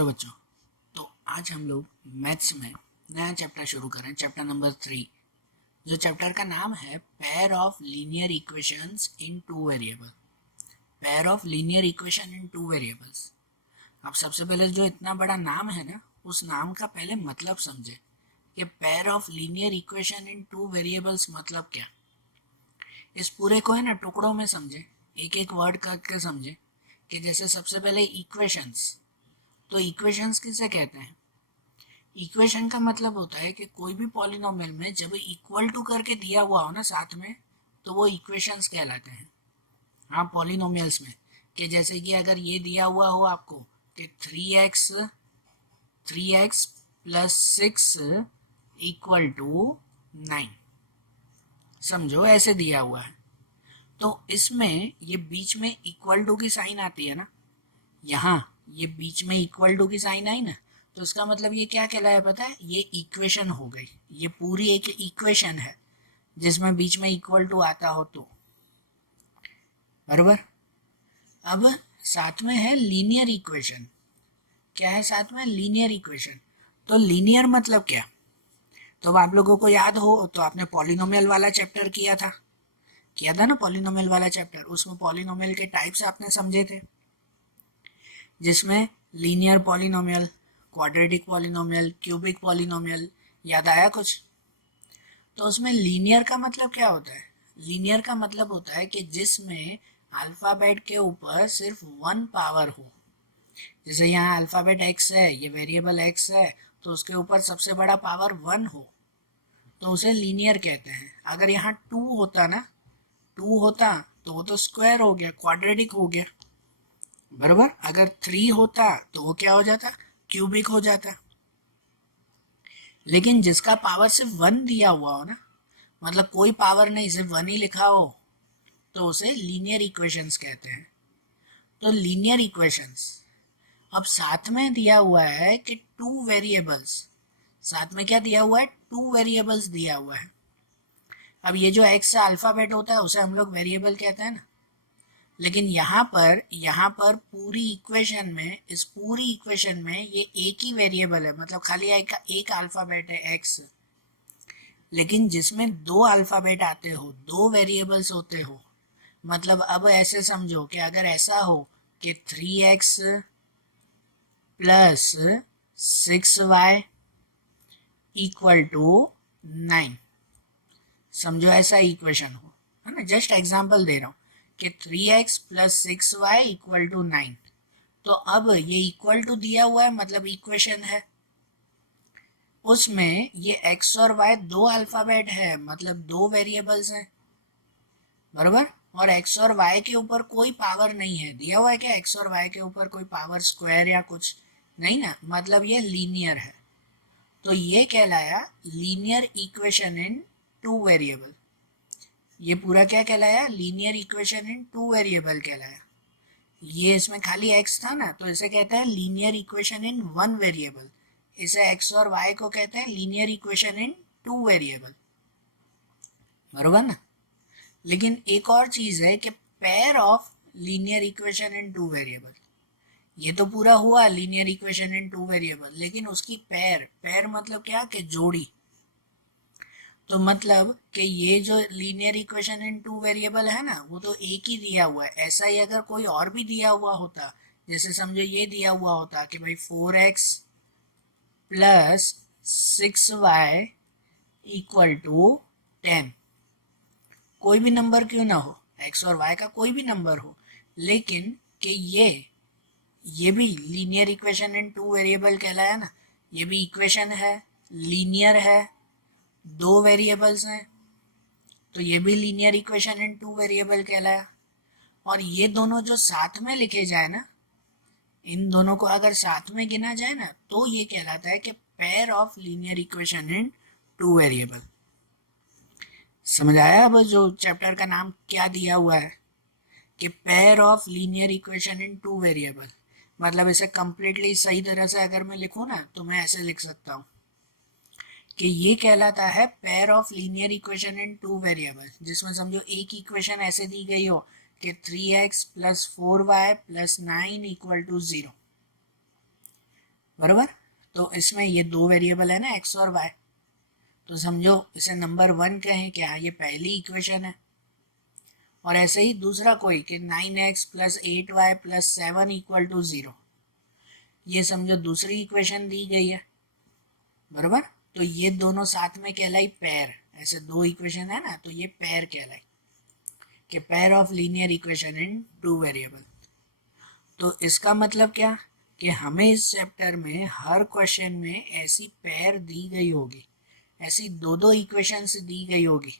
चलो बच्चों, तो आज हम लोग मैथ्स में नया चैप्टर शुरू करें, चैप्टर नंबर 3। जो चैप्टर का नाम है pair of linear equations in two variable. Pair of linear equation in two variables. अब सबसे पहले जो इतना बड़ा नाम है ना, उस नाम का पहले मतलब समझे कि pair of linear equation in two variables मतलब क्या। इस पूरे को है ना टुकड़ों में समझे, एक एक वर्ड करके समझे। कि जैसे सबसे पहले इक्वेशंस, तो इक्वेशंस किसे कहते हैं? इक्वेशन का मतलब होता है कि कोई भी पॉलिनोमियल में जब इक्वल टू करके दिया हुआ हो ना साथ में, तो वो इक्वेशंस कहलाते हैं। हाँ, पॉलिनोमियल्स में कि जैसे कि अगर ये दिया हुआ हो आपको कि 3x प्लस 6 इक्वल टू 9, समझो ऐसे दिया हुआ है, तो इसमें ये बीच में इक्वल टू की साइन आती है ना, यहाँ ये बीच में इक्वल टू की साइन आई ना, तो इसका मतलब ये क्या कहलाया पता है? ये इक्वेशन हो गई। ये पूरी एक इक्वेशन है जिसमें बीच में इक्वल टू आता हो तो, बराबर। अब साथ में है लीनियर इक्वेशन। क्या है साथ में? Linear equation. तो लीनियर मतलब क्या? तो अब आप लोगों को याद हो तो आपने पॉलिनोमियल वाला चैप्टर किया था ना, पॉलिनोमियल वाला चैप्टर। उसमें पॉलिनोमियल के टाइप्स आपने समझे थे, जिसमें linear polynomial, quadratic polynomial, cubic polynomial, याद आया कुछ? तो उसमें लीनियर का मतलब क्या होता है? लीनियर का मतलब होता है कि जिसमें अल्फ़ाबेट के ऊपर सिर्फ वन पावर हो। जैसे यहाँ अल्फ़ाबेट x है, ये वेरिएबल x है, तो उसके ऊपर सबसे बड़ा पावर 1 हो, तो उसे लीनियर कहते हैं। अगर यहाँ 2 होता ना, 2 होता तो वो तो स्क्वायर हो गया, क्वाड्रेटिक हो गया, बराबर। अगर 3 होता तो वो क्या हो जाता? क्यूबिक हो जाता। लेकिन जिसका पावर सिर्फ 1 दिया हुआ हो ना, मतलब कोई पावर नहीं, सिर्फ 1 ही लिखा हो, तो उसे लीनियर इक्वेशंस कहते हैं। तो लीनियर इक्वेशंस। अब साथ में दिया हुआ है कि टू वेरिएबल्स, साथ में क्या दिया हुआ है? टू वेरिएबल्स दिया हुआ है। अब ये जो एक्स अल्फ़ाबेट होता है उसे हम लोग वेरिएबल कहते हैं ना, लेकिन यहाँ पर पूरी इक्वेशन में, इस पूरी इक्वेशन में ये एक ही वेरिएबल है, मतलब खाली एक अल्फ़ाबेट है एक्स। लेकिन जिसमें दो अल्फ़ाबेट आते हो, दो वेरिएबल्स होते हो, मतलब अब ऐसे समझो कि अगर ऐसा हो कि 3x plus 6y equal to 9, समझो ऐसा इक्वेशन हो, है ना। जस्ट एग्जांपल दे रहा हूँ कि 3x plus 6y equal to 9। तो अब ये इक्वल टू दिया हुआ है, मतलब इक्वेशन है। उसमें ये x और y दो अल्फ़ाबेट है, मतलब दो वेरिएबल्स हैं, बराबर। और x और y के ऊपर कोई पावर नहीं है। दिया हुआ है क्या x और y के ऊपर कोई पावर स्क्वायर या कुछ नहीं ना, मतलब ये लीनियर है। तो ये कहलाया linear equation in two variable. ये पूरा क्या कहलाया? Linear equation in two variable कहलाया। ये इसमें खाली x था ना, तो इसे कहते हैं linear equation in one variable. इसे x और y को कहते हैं linear equation in two variable, बरोबर ना। लेकिन एक और चीज है कि pair of linear equation in two variable. ये तो पूरा हुआ linear equation in two variable, लेकिन उसकी पेयर मतलब क्या? कि जोड़ी। तो मतलब कि ये जो linear equation in two variable है ना, वो तो एक ही दिया हुआ है। ऐसा ही अगर कोई और भी दिया हुआ होता, जैसे समझो ये दिया हुआ होता कि भाई 4x plus 6y equal to 10, कोई भी नंबर क्यों ना हो, x और y का कोई भी नंबर हो, लेकिन कि ये भी linear equation in two variable कहलाया ना। ये भी इक्वेशन है, लीनियर है, दो वेरिएबल्स हैं, तो ये भी linear equation in two variable कहलाया। और ये दोनों जो साथ में लिखे जाए ना, इन दोनों को अगर साथ में गिना जाए ना, तो ये कहलाता है कि pair of linear equation in two variable. समझ आया अब जो चैप्टर का नाम क्या दिया हुआ है? कि pair of linear equation in two variable. मतलब इसे कंप्लीटली सही तरह से अगर मैं लिखूँ ना, तो मैं ऐसे लिख सकता हूँ कि ये कहलाता है pair of linear equation in two variable, जिसमें समझो एक इक्वेशन ऐसे दी गई हो कि 3x plus 4y plus 9 equal to 0। बराबर। तो इसमें ये दो वेरिएबल है ना एक्स और वाई, तो समझो इसे नंबर 1 कहें क्या, ये पहली इक्वेशन है। और ऐसे ही दूसरा कोई कि 9x plus 8y plus 7 equal to 0, ये समझो दूसरी इक्वेशन दी गई है, बराबर। तो ये दोनों साथ में कहलाई पेयर, ऐसे दो इक्वेशन है ना, तो ये पेयर कहलाई कि pair of linear equation in two variable. तो इसका मतलब क्या कि हमें इस चैप्टर में हर क्वेश्चन में ऐसी पेयर दी गई होगी, ऐसी दो दो इक्वेशंस दी गई होगी,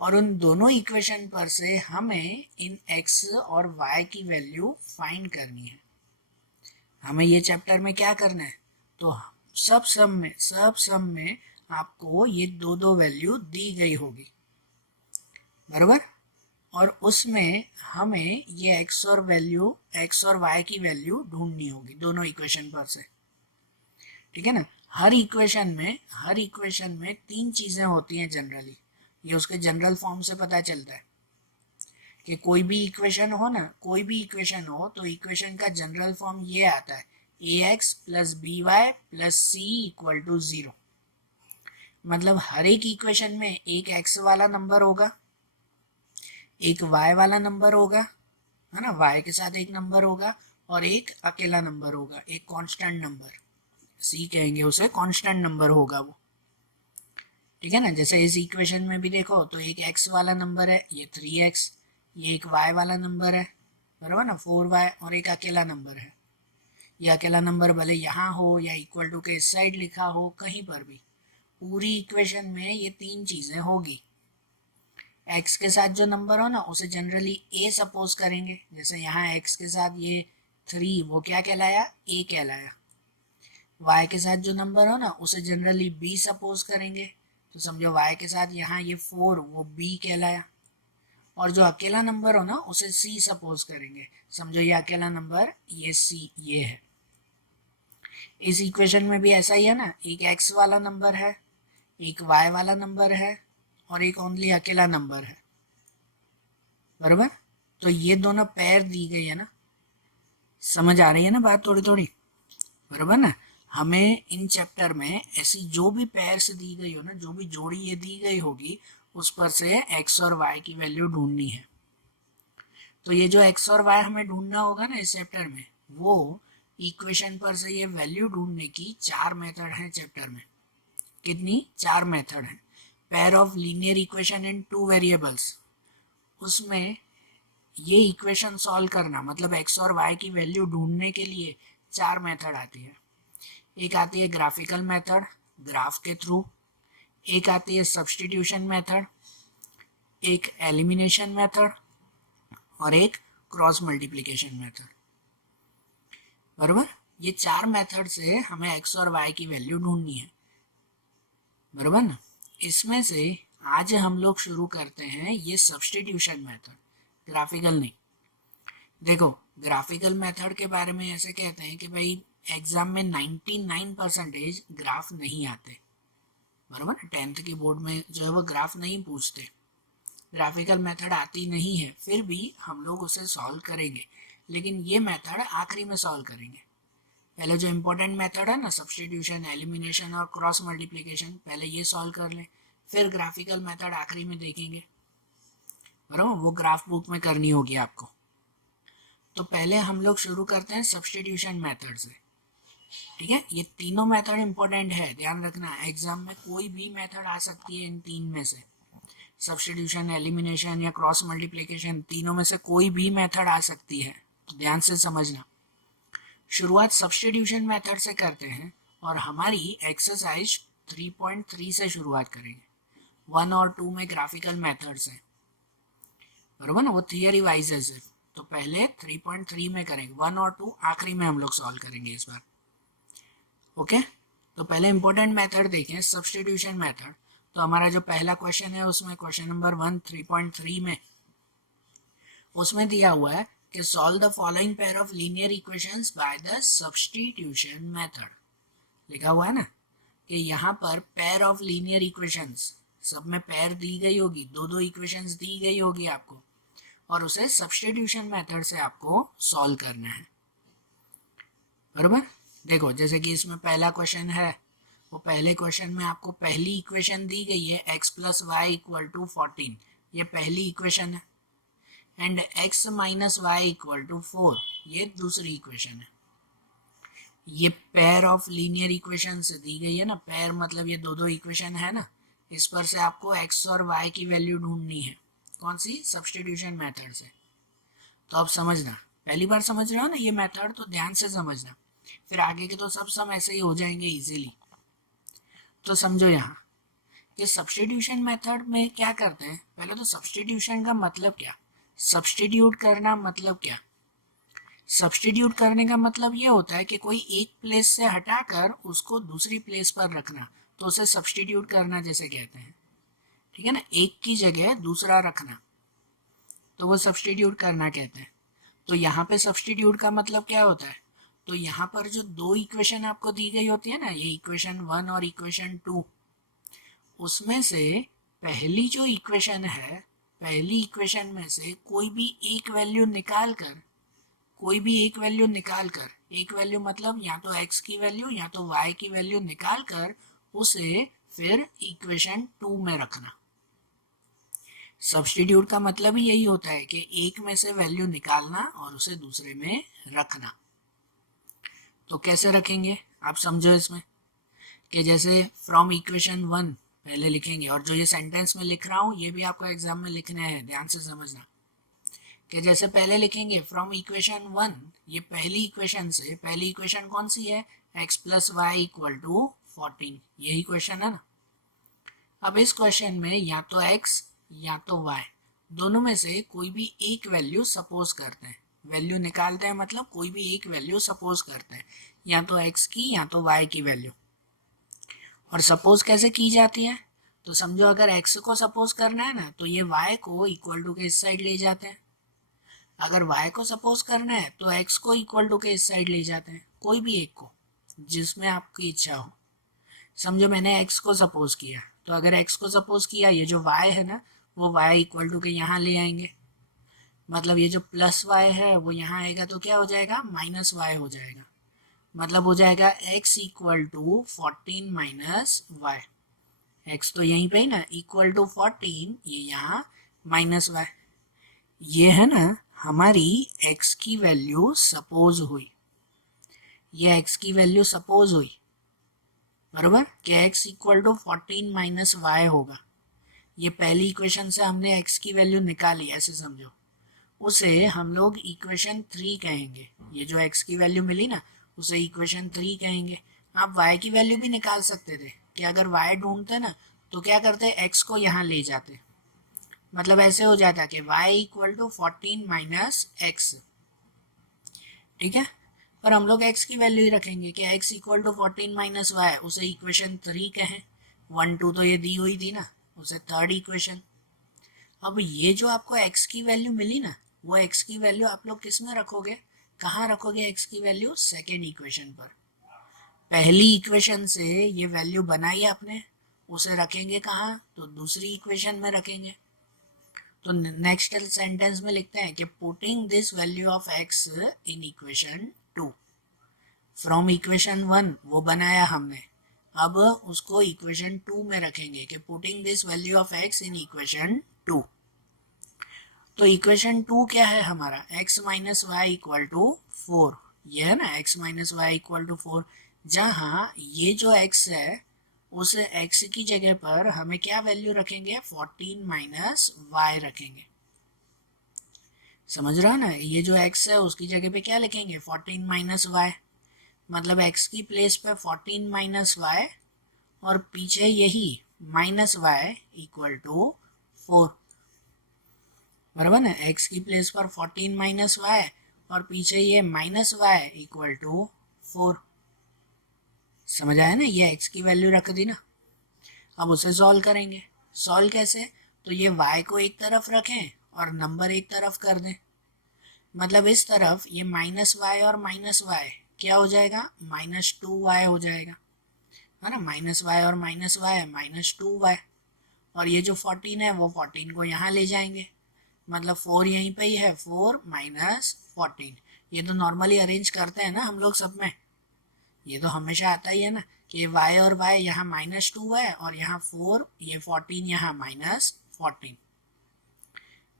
और उन दोनों इक्वेशन पर से हमें इन x और y की वैल्यू फाइंड करनी है। हमें ये चैप्टर में क्या करना है, तो सब सम में आपको ये दो दो वैल्यू दी गई होगी, बराबर। और उसमें हमें ये x और y की वैल्यू ढूंढनी होगी दोनों इक्वेशन पर से, ठीक है ना। हर इक्वेशन में तीन चीज़ें होती हैं जनरली, ये उसके जनरल फॉर्म से पता चलता है कि कोई भी इक्वेशन हो तो इक्वेशन का जनरल फॉर्म ये आता है ax plus B Y plus C equal to 0। मतलब हर एक इक्वेशन में एक x वाला नंबर होगा, एक y वाला नंबर होगा, है ना, y के साथ एक नंबर होगा, और एक अकेला नंबर होगा, एक कांस्टेंट नंबर, c कहेंगे उसे, कांस्टेंट नंबर होगा वो, ठीक है ना। जैसे इस इक्वेशन में भी देखो तो एक x वाला नंबर है, ये 3x, ये एक y वाला नंबर है, बराबर ना, 4y, और एक अकेला नंबर है। ये अकेला नंबर भले यहाँ हो या इक्वल टू के इस साइड लिखा हो, कहीं पर भी पूरी इक्वेशन में ये तीन चीज़ें होगी। x के साथ जो नंबर हो ना उसे जनरली a सपोज करेंगे, जैसे यहाँ x के साथ ये 3, वो क्या कहलाया, a कहलाया। y के साथ जो नंबर हो ना उसे जनरली b सपोज करेंगे, तो समझो y के साथ यहाँ ये 4, वो b कहलाया। और जो अकेला नंबर हो ना उसे c सपोज करेंगे, समझो ये अकेला नंबर ये c ये है। इस इक्वेशन में भी ऐसा ही है ना, एक x वाला नंबर है, एक y वाला नंबर है, और एक ओनली अकेला नंबर है, बराबर। तो ये दोनों पेयर दी गई है ना, समझ आ रही है ना बात थोड़ी थोड़ी, बराबर ना। हमें इन चैप्टर में ऐसी जो भी पेयर्स दी गई हो ना, जो भी जोड़ी ये दी गई होगी, उस पर से x और y की वैल्यू ढूंढनी है। तो ये जो x और y हमें ढूंढना होगा ना इस चैप्टर में, वो इक्वेशन पर से ये वैल्यू ढूंढने की 4 मेथड हैं चैप्टर में। कितनी, 4 मेथड हैं। Pair of linear equation in two variables, उसमें ये इक्वेशन सॉल्व करना, मतलब x और y की वैल्यू ढूंढने के लिए 4 मेथड आती है। एक आती है ग्राफिकल मेथड, ग्राफ के थ्रू, एक आती है सब्स्टिट्यूशन मेथड, एक एलिमिनेशन मेथड, और एक क्रॉस मल्टीप्लिकेशन मेथड, बराबर। ये 4 मेथड से हमें x और y की वैल्यू ढूंढनी है, बराबर ना। इसमें से आज हम लोग शुरू करते हैं ये सब्स्टिट्यूशन मेथड, ग्राफिकल नहीं। देखो ग्राफिकल मेथड के बारे में ऐसे कहते हैं कि भाई एग्जाम में 99% ग्राफ नहीं आते, बराबर। 10th की बोर्ड में जो है वो ग्राफ नहीं पूछते, ग्राफिकल मेथड आती नहीं है, फिर भी हम लोग उसे सॉल्व करेंगे, लेकिन ये मेथड आखिरी में सॉल्व करेंगे। पहले जो इम्पोर्टेंट मेथड है ना, सब्स्टिट्यूशन, एलिमिनेशन और क्रॉस मल्टीप्लिकेशन, पहले ये सॉल्व कर लें, फिर ग्राफिकल मेथड आखिरी में देखेंगे, बराबर। वो ग्राफ बुक में करनी होगी आपको। तो पहले हम लोग शुरू करते हैं सब्स्टिट्यूशन मेथड से, ठीक है। ये तीनों मेथड इंपॉर्टेंट है, ध्यान रखना, एग्जाम में कोई भी मेथड आ सकती है इन तीन में से, सब्स्टिट्यूशन, एलिमिनेशन या क्रॉस मल्टीप्लिकेशन, तीनों में से कोई भी मेथड आ सकती है, तो ध्यान से समझना। शुरुआत सब्स्टिट्यूशन मेथड से करते हैं, और हमारी एक्सरसाइज 3.3 से शुरुआत करेंगे। 1 और 2 में ग्राफिकल मेथड्स हैं, बराबर ना, वो थियरी वाइज है सिर्फ, तो पहले 3.3 में करेंगे, 1 और 2 आखिरी में हम लोग सॉल्व करेंगे इस बार, ओके। तो पहले इंपॉर्टेंट मेथड देखें, सब्स्टिट्यूशन मेथड। तो हमारा जो पहला क्वेश्चन है उसमें क्वेश्चन नंबर 1 3.3 में उसमें दिया हुआ है कि solve the following pair of linear equations by the substitution method, लिखा हुआ है ना कि यहाँ पर पेयर ऑफ लीनियर इक्वेशंस, सब में पेयर दी गई होगी, दो दो इक्वेशंस दी गई होगी आपको, और उसे सब्स्टिट्यूशन मेथड से आपको सॉल्व करना है, बराबर। देखो जैसे कि इसमें पहला क्वेश्चन है, वो पहले क्वेश्चन में आपको पहली इक्वेशन दी गई है x plus Y equal to 14, ये पहली इक्वेशन है। And x minus Y equal to 4, ये दूसरी इक्वेशन है। ये पेयर ऑफ लीनियर इक्वेशन से दी गई है ना, पेयर मतलब ये दो दो इक्वेशन है ना, इस पर से आपको x और y की वैल्यू ढूंढनी है। कौन सी? सब्स्टिट्यूशन मेथड से। तो अब समझना, पहली बार समझ रहे हो ना ये मेथड, तो ध्यान से समझना, फिर आगे के तो सब सम ऐसे ही हो जाएंगे इजीली। तो समझो यहाँ कि सब्स्टिट्यूशन मेथड में क्या करते हैं, पहले तो सब्स्टिट्यूशन का मतलब क्या, सब्स्टिट्यूट करना मतलब क्या। सब्स्टिट्यूट करने का मतलब ये होता है कि कोई एक प्लेस से हटाकर उसको दूसरी प्लेस पर रखना, तो उसे सब्स्टिट्यूट करना जैसे कहते हैं। ठीक है ना, एक की जगह दूसरा रखना, तो वो सब्स्टिट्यूट करना कहते हैं। तो यहाँ पे सब्स्टिट्यूट का मतलब क्या होता है, तो यहाँ पर जो दो इक्वेशन आपको दी गई होती है ना, ये इक्वेशन 1 और इक्वेशन 2, उसमें से पहली जो इक्वेशन है, पहली इक्वेशन में से कोई भी एक वैल्यू निकाल कर, कोई भी एक वैल्यू निकाल कर, एक वैल्यू मतलब या तो x की वैल्यू या तो y की वैल्यू निकाल कर उसे फिर इक्वेशन 2 में रखना। सब्स्टिट्यूट का मतलब ही यही होता है कि एक में से वैल्यू निकालना और उसे दूसरे में रखना। तो कैसे रखेंगे आप समझो इसमें, कि जैसे फ्रॉम इक्वेशन 1 पहले लिखेंगे, और जो ये सेंटेंस में लिख रहा हूँ ये भी आपको एग्जाम में लिखना है, ध्यान से समझना। कि जैसे पहले लिखेंगे फ्रॉम इक्वेशन 1, ये पहली इक्वेशन से, पहली इक्वेशन कौन सी है, x plus Y equal to 14, यही क्वेश्चन है ना। अब इस क्वेश्चन में या तो x या तो y, दोनों में से कोई भी एक वैल्यू सपोज करते हैं, वैल्यू निकालते हैं मतलब कोई भी एक वैल्यू सपोज करते हैं, या तो x की या तो y की वैल्यू। और सपोज कैसे की जाती है, तो समझो अगर x को सपोज करना है ना, तो ये y को इक्वल टू के इस साइड ले जाते हैं। अगर y को सपोज करना है तो x को इक्वल टू के इस साइड ले जाते हैं, कोई भी एक को जिसमें आपकी इच्छा हो। समझो मैंने x को सपोज किया, तो अगर x को सपोज किया, ये जो y है ना वो y इक्वल टू के यहाँ ले आएंगे, मतलब ये जो प्लस y है वो यहाँ आएगा, तो क्या हो जाएगा, माइनस y हो जाएगा, मतलब हो जाएगा x equal to 14 minus Y. x तो यहीं पे ही ना, इक्वल टू 14, ये यहाँ माइनस y, ये है ना हमारी x की वैल्यू सपोज हुई, ये x की वैल्यू सपोज हुई, बराबर, कि x equal to 14 minus Y होगा। ये पहली इक्वेशन से हमने x की वैल्यू निकाली, ऐसे समझो, उसे हम लोग इक्वेशन 3 कहेंगे। ये जो x की वैल्यू मिली ना, उसे इक्वेशन 3 कहेंगे। आप y की वैल्यू भी निकाल सकते थे, कि अगर y ढूंढते ना तो क्या करते, x को यहाँ ले जाते, मतलब ऐसे हो जाता कि y equal to 14 minus X. ठीक है, पर हम लोग x की वैल्यू ही रखेंगे कि x equal to 14 minus Y, उसे इक्वेशन 3 कहें। 1 2 तो ये दी हुई थी ना, उसे थर्ड इक्वेशन। अब ये जो आपको x की वैल्यू मिली ना, वो x की वैल्यू आप लोग किस में रखोगे, कहाँ रखोगे x की वैल्यू, सेकेंड इक्वेशन पर। पहली इक्वेशन से ये वैल्यू बनाई आपने, उसे रखेंगे कहाँ, तो दूसरी इक्वेशन में रखेंगे। तो नेक्स्ट सेंटेंस में लिखते हैं कि putting this value of x in equation 2, from equation 1 वो बनाया हमने, अब उसको इक्वेशन 2 में रखेंगे कि putting this value of x in equation 2। तो इक्वेशन 2 क्या है हमारा, x minus Y equal to 4, ये है ना x minus Y equal to 4, जहाँ ये जो x है उस x की जगह पर हमें क्या वैल्यू रखेंगे, 14 माइनस वाई रखेंगे। समझ रहा हो ना, ये जो x है उसकी जगह पे क्या लिखेंगे, 14 माइनस वाई, मतलब x की प्लेस पे 14 माइनस वाई और पीछे यही माइनस वाई इक्वल टू 4, बराबर ना, x की प्लेस पर 14 माइनस वाई और पीछे ये माइनस वाई इक्वल टू 4। समझ आया ना, ये x की वैल्यू रख दी ना। अब उसे सॉल्व करेंगे, सॉल्व कैसे, तो ये y को एक तरफ रखें और नंबर एक तरफ कर दें, मतलब इस तरफ ये माइनस वाई और माइनस वाई क्या हो जाएगा, माइनस 2y हो जाएगा, है ना, माइनस वाई और माइनस वाई माइनस 2y, और ये जो 14 है वो 14 को यहाँ ले जाएंगे, मतलब 4 यहीं पे ही है, 4 माइनस 14, ये तो नॉर्मली अरेंज करते हैं ना हम लोग सब में, ये तो हमेशा आता ही है ना कि y और y यहाँ -2 है और यहाँ 4, ये 14 यहाँ -14।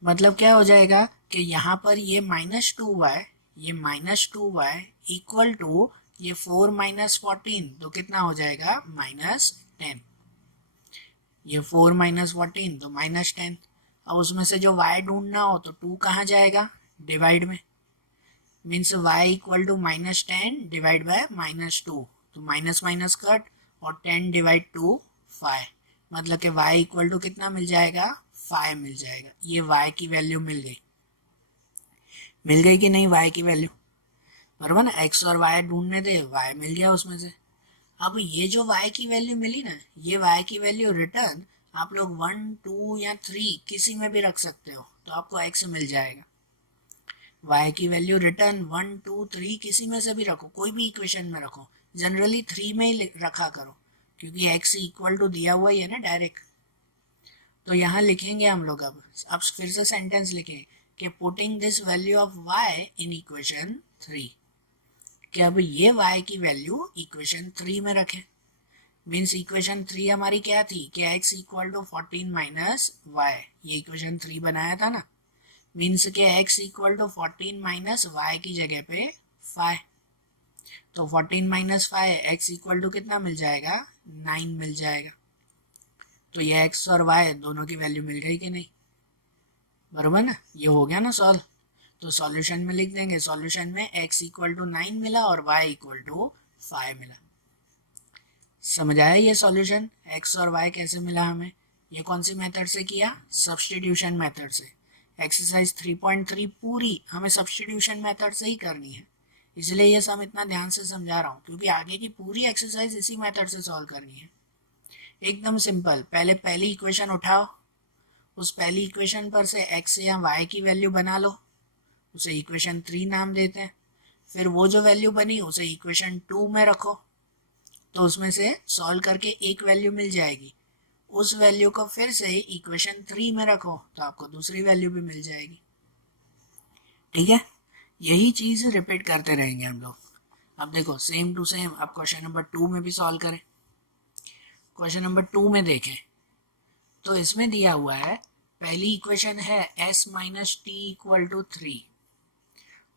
मतलब क्या हो जाएगा कि यहाँ पर ये -2y, ये -2y इक्वल टू ये 4 -14, तो कितना हो जाएगा -10। ये 4 -14 तो -10। अब उसमें से जो y ढूंढना हो तो 2 कहाँ जाएगा, डिवाइड में, means y equal to -10 divide by -2, तो माइनस माइनस कट और 10 डिवाइड 2 5, मतलब कि y इक्वल टू कितना मिल जाएगा, 5 मिल जाएगा। ये y की वैल्यू मिल गई कि नहीं, y की वैल्यू, बराबर ना, x और y ढूंढने थे, y मिल गया उसमें से। अब ये जो y की वैल्यू मिली ना, ये y की वैल्यू रिटर्न आप लोग 1 2 या 3 किसी में भी रख सकते हो, तो आपको x मिल जाएगा। y की वैल्यू रिटर्न 1 2 3 किसी में से भी रखो, कोई भी इक्वेशन में रखो, जनरली 3 में ही रखा करो क्योंकि x इक्वल टू दिया हुआ ही है ना डायरेक्ट। तो यहाँ लिखेंगे हम लोग, अब फिर से सेंटेंस लिखें कि putting this value of y in equation 3, कि अब ये y की वैल्यू इक्वेशन 3 में रखें। मीन्स इक्वेशन 3 हमारी क्या थी कि x equal to 14 minus Y, ये इक्वेशन 3 बनाया था ना, मीन्स के x equal to 14 minus Y की जगह पे 5, तो 14 माइनस 5 x इक्वल टू कितना मिल जाएगा, 9 मिल जाएगा। तो ये x और y दोनों की वैल्यू मिल गई कि नहीं, बराबर ना, ये हो गया ना सॉल्व। तो सॉल्यूशन में लिख देंगे, सॉल्यूशन में x इक्वल टू 9 मिला और y इक्वल टू 5 मिला। समझ आया ये सॉल्यूशन, x और y कैसे मिला हमें, ये कौन सी मेथड से किया, सब्स्टिट्यूशन मेथड से। एक्सरसाइज 3.3 पूरी हमें सब्स्टिट्यूशन मेथड से ही करनी है, इसलिए ये सब इतना ध्यान से समझा रहा हूँ क्योंकि आगे की पूरी एक्सरसाइज इसी मेथड से सॉल्व करनी है। एकदम सिंपल, पहले पहली इक्वेशन उठाओ, उस पहली इक्वेशन पर से x या y की वैल्यू बना लो, उसे इक्वेशन 3 नाम देते हैं। फिर वो जो वैल्यू बनी उसे इक्वेशन 2 में रखो, तो उसमें से सॉल्व करके एक वैल्यू मिल जाएगी, उस वैल्यू को फिर से इक्वेशन 3 में रखो तो आपको दूसरी वैल्यू भी मिल जाएगी। ठीक है, यही चीज रिपीट करते रहेंगे हम लोग। अब देखो सेम टू सेम, अब क्वेश्चन नंबर 2 में भी सॉल्व करें। क्वेश्चन नंबर 2 में देखें तो इसमें दिया हुआ है, पहली इक्वेशन है s minus T equal to 3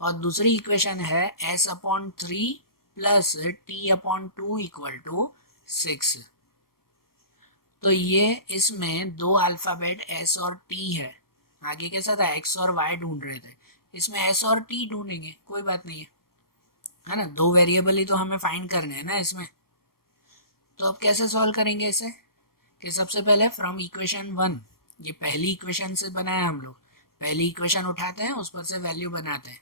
और दूसरी इक्वेशन है s upon 3 plus T upon 2 equal to 6। तो ये इसमें दो अल्फ़ाबेट s और t है, आगे कैसा था x और y ढूंढ रहे थे, इसमें s और t ढूंढेंगे, कोई बात नहीं है ना, दो वेरिएबल ही तो हमें फाइंड करने हैं ना इसमें। तो अब कैसे सॉल्व करेंगे इसे, कि सबसे पहले फ्रॉम इक्वेशन 1, ये पहली इक्वेशन से बनाया हम लोग, पहली इक्वेशन उठाते हैं उस पर से वैल्यू बनाते हैं,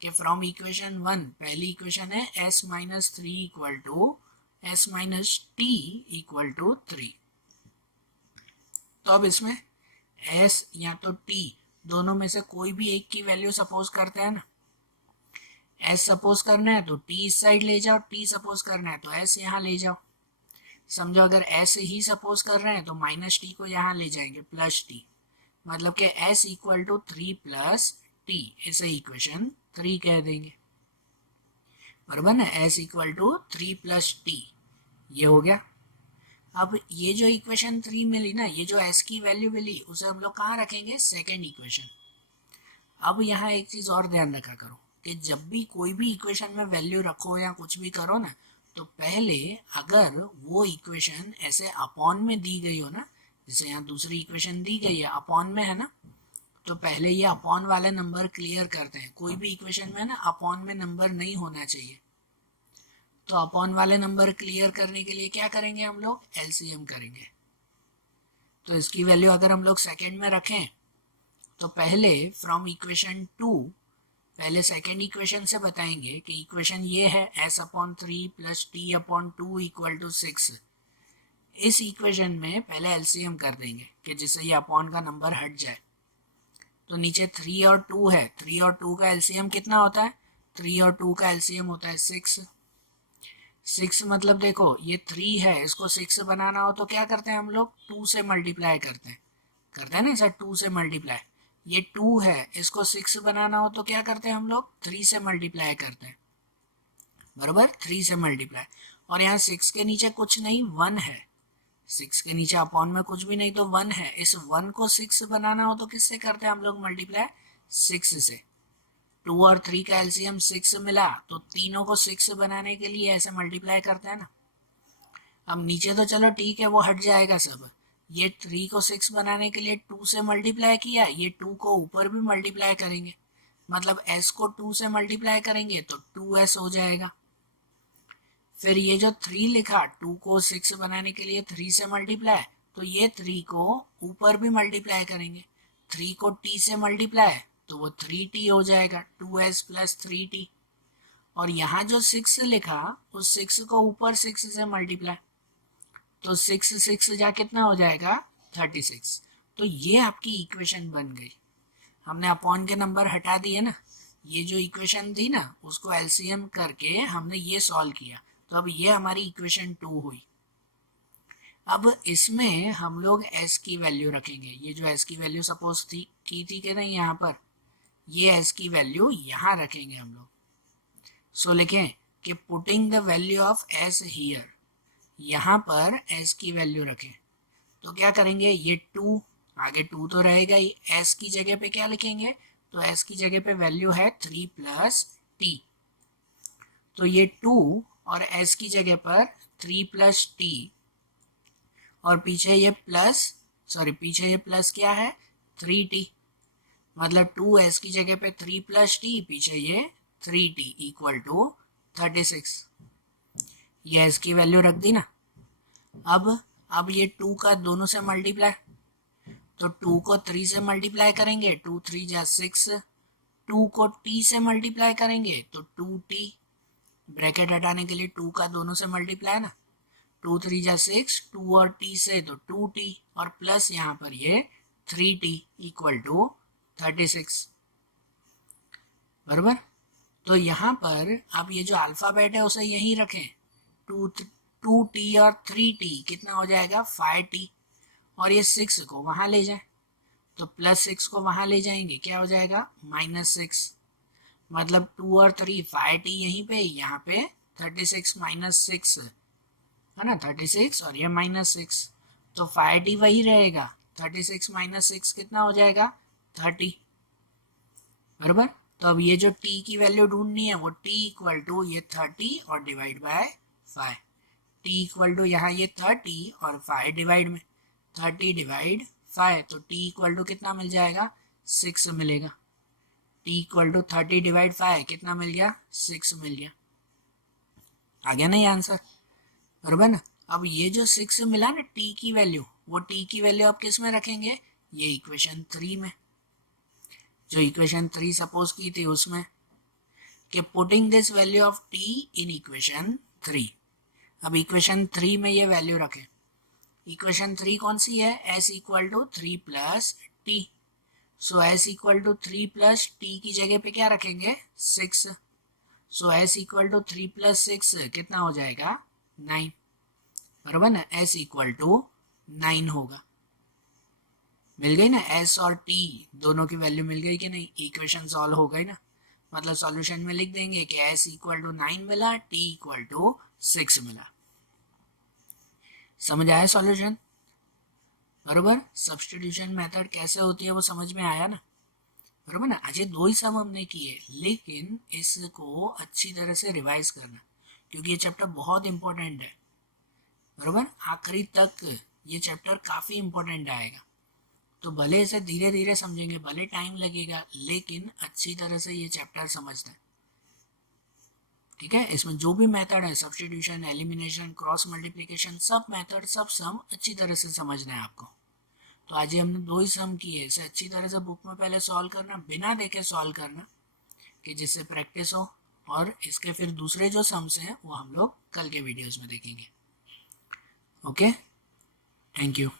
कि फ्रॉम इक्वेशन 1 पहली इक्वेशन है s minus 3 equal to s minus T equal to 3। तो अब इसमें s या तो t दोनों में से कोई भी एक की वैल्यू सपोज करते हैं ना, s सपोज करना है तो t इस साइड ले जाओ, t सपोज करना है तो s यहाँ ले जाओ। समझो अगर s ही सपोज कर रहे हैं तो माइनस टी को यहाँ ले जाएंगे प्लस टी, मतलब कि s equal to 3 plus T, इसे इक्वेशन 3 कह देंगे, बराबर ना, s equal to 3 plus T, ये हो गया। अब ये जो इक्वेशन 3 मिली ना, ये जो s की वैल्यू मिली उसे हम लोग कहाँ रखेंगे, सेकेंड इक्वेशन। अब यहाँ एक चीज़ और ध्यान रखा करो कि जब भी कोई भी इक्वेशन में वैल्यू रखो या कुछ भी करो ना, तो पहले अगर वो इक्वेशन ऐसे अपॉन में दी गई हो ना, जैसे यहाँ दूसरी इक्वेशन दी गई है अपॉन में है ना, तो पहले ये अपॉन वाले नंबर क्लियर करते हैं। कोई भी इक्वेशन में ना अपॉन में नंबर नहीं होना चाहिए, तो अपॉन वाले नंबर क्लियर करने के लिए क्या करेंगे हम लोग, एलसीएम करेंगे। तो इसकी वैल्यू अगर हम लोग सेकेंड में रखें तो पहले फ्रॉम इक्वेशन 2, पहले सेकेंड इक्वेशन से बताएंगे कि इक्वेशन ये है s upon 3 plus T upon 2 equal to 6। इस इक्वेशन में पहले एलसीएम कर देंगे कि जिससे ये अपॉन का नंबर हट जाए। तो नीचे 3 और 2 है, 3 और 2 का एलसीएम कितना होता है, 3 और 2 का एलसीएम होता है 6। 6 मतलब देखो ये 3 है, इसको 6 बनाना हो तो क्या करते हैं हम लोग, 2 से मल्टीप्लाई करते हैं ना सर, 2 से मल्टीप्लाई। ये 2 है, इसको 6 बनाना हो तो क्या करते हैं हम लोग, 3 से मल्टीप्लाई करते हैं। बराबर 3 से मल्टीप्लाई, और यहाँ 6 के नीचे कुछ नहीं 1 है, 6 के नीचे अपॉन में कुछ भी नहीं तो 1 है। इस 1 को 6 बनाना हो तो किससे करते हैं हम लोग मल्टीप्लाई, 6 से। 2 और 3 का एलसीएम 6 मिला तो तीनों को 6 बनाने के लिए ऐसे मल्टीप्लाई करते हैं ना। अब नीचे तो चलो ठीक है वो हट जाएगा सब, ये 3 को 6 बनाने के लिए 2 से मल्टीप्लाई किया, ये 2 को ऊपर भी मल्टीप्लाई करेंगे, मतलब s को 2 से मल्टीप्लाई करेंगे तो 2s हो जाएगा। फिर ये जो 3 लिखा 2 को 6 बनाने के लिए 3 से मल्टीप्लाई, तो ये 3 को ऊपर भी मल्टीप्लाई करेंगे, 3 को t से मल्टीप्लाई तो वो 3t हो जाएगा, 2s प्लस 3t। और यहाँ जो 6 लिखा उस 6 को ऊपर 6 से मल्टीप्लाई, तो 6 जा कितना हो जाएगा 36। तो ये आपकी इक्वेशन बन गई। हमने अपॉन के नंबर हटा दिए ना, ये जो इक्वेशन थी ना उसको एलसीएम करके हमने ये सॉल्व किया, तो अब ये हमारी इक्वेशन 2 हुई। अब इसमें हम लोग s की वैल्यू रखेंगे, ये जो s की वैल्यू सपोज थी की थी कि नहीं, यहाँ पर ये s की वैल्यू यहाँ रखेंगे हम लोग। सो लिखें कि putting the value of s here, यहाँ पर s की वैल्यू रखें तो क्या करेंगे, ये 2 आगे 2 तो रहेगा ही, s की जगह पे क्या लिखेंगे, तो s की जगह पे वैल्यू है 3 प्लस t, तो ये 2 और s की जगह पर 3 प्लस t, और पीछे ये प्लस, सॉरी पीछे ये प्लस क्या है 3t, मतलब 2s की जगह पे 3 प्लस t, पीछे ये 3t इक्वल टू 36। ये s की वैल्यू रख दी ना। अब ये 2 का दोनों से मल्टीप्लाई, तो 2 को 3 से मल्टीप्लाई करेंगे, 2 3 जा 6, 2 को t से मल्टीप्लाई करेंगे तो 2t, ब्रैकेट हटाने के लिए 2 का दोनों से मल्टीप्लाई ना, 2 3 जा 6, 2 और t से तो 2t, और प्लस यहाँ पर ये 3t इक्वल टू 36, बराबर। तो यहाँ पर आप ये जो अल्फ़ाबेट है उसे यहीं रखें, 2t और 3t कितना हो जाएगा 5t, और ये 6 को वहाँ ले जाएं तो प्लस 6 को वहाँ ले जाएंगे क्या हो जाएगा -6, मतलब 2 और 3 5t यहीं पे, यहाँ पे 36 -6 है ना, 36 और ये -6, तो 5t वही रहेगा, 36 -6 कितना हो जाएगा 30, बराबर। तो अब ये जो t की वैल्यू ढूंढनी है वो t इक्वल टू ये 30 और divide by 5, t equal to यहाँ ये 30 और 5 डिवाइड में 30 डिवाइड 5, तो t इक्वल टू कितना मिल जाएगा 6 मिलेगा, t इक्वल टू 30 डिवाइड 5 कितना मिल गया 6 मिल गया, आ गया ना ये आंसर, बराबर ना। अब ये जो 6 मिला ना t की वैल्यू, वो t की वैल्यू आप किस में रखेंगे, ये इक्वेशन 3 में, जो इक्वेशन 3 सपोज की थी उसमें, कि putting this value of t in equation 3। अब इक्वेशन 3 में ये वैल्यू रखें, इक्वेशन 3 कौन सी है, s equal to 3 plus T, so s equal to 3 plus T की जगह पे क्या रखेंगे 6, so s equal to 3 plus 6 कितना हो जाएगा 9, बराबर ना, s इक्वल टू 9 होगा। मिल गई ना, s और t दोनों की वैल्यू मिल गई कि नहीं, इक्वेशन सॉल्व हो गई ना, मतलब सॉल्यूशन में लिख देंगे कि s इक्वल टू 9 मिला, t इक्वल टू 6 मिला। समझ आया सॉल्यूशन, बराबर। सब्स्टिट्यूशन मेथड कैसे होती है वो समझ में आया ना, बराबर ना। आज ये 2 ही सम हमने किए, लेकिन इसको अच्छी तरह से रिवाइज करना क्योंकि ये चैप्टर बहुत इंपॉर्टेंट है, बराबर। आखिरी तक ये चैप्टर काफ़ी इंपॉर्टेंट आएगा, तो भले इसे धीरे धीरे समझेंगे, भले टाइम लगेगा, लेकिन अच्छी तरह से ये चैप्टर समझना है, ठीक है। इसमें जो भी मेथड है, सब्स्टिट्यूशन, एलिमिनेशन, क्रॉस मल्टीप्लिकेशन, सब मेथड, सब सम अच्छी तरह से समझना है आपको। तो आज हमने 2 ही सम किए, इसे अच्छी तरह से बुक में पहले सॉल्व करना, बिना देखे सॉल्व करना, कि जिससे प्रैक्टिस हो, और इसके फिर दूसरे जो सम्स हैं वो हम लोग कल के वीडियोज़ में देखेंगे। Okay, thank you.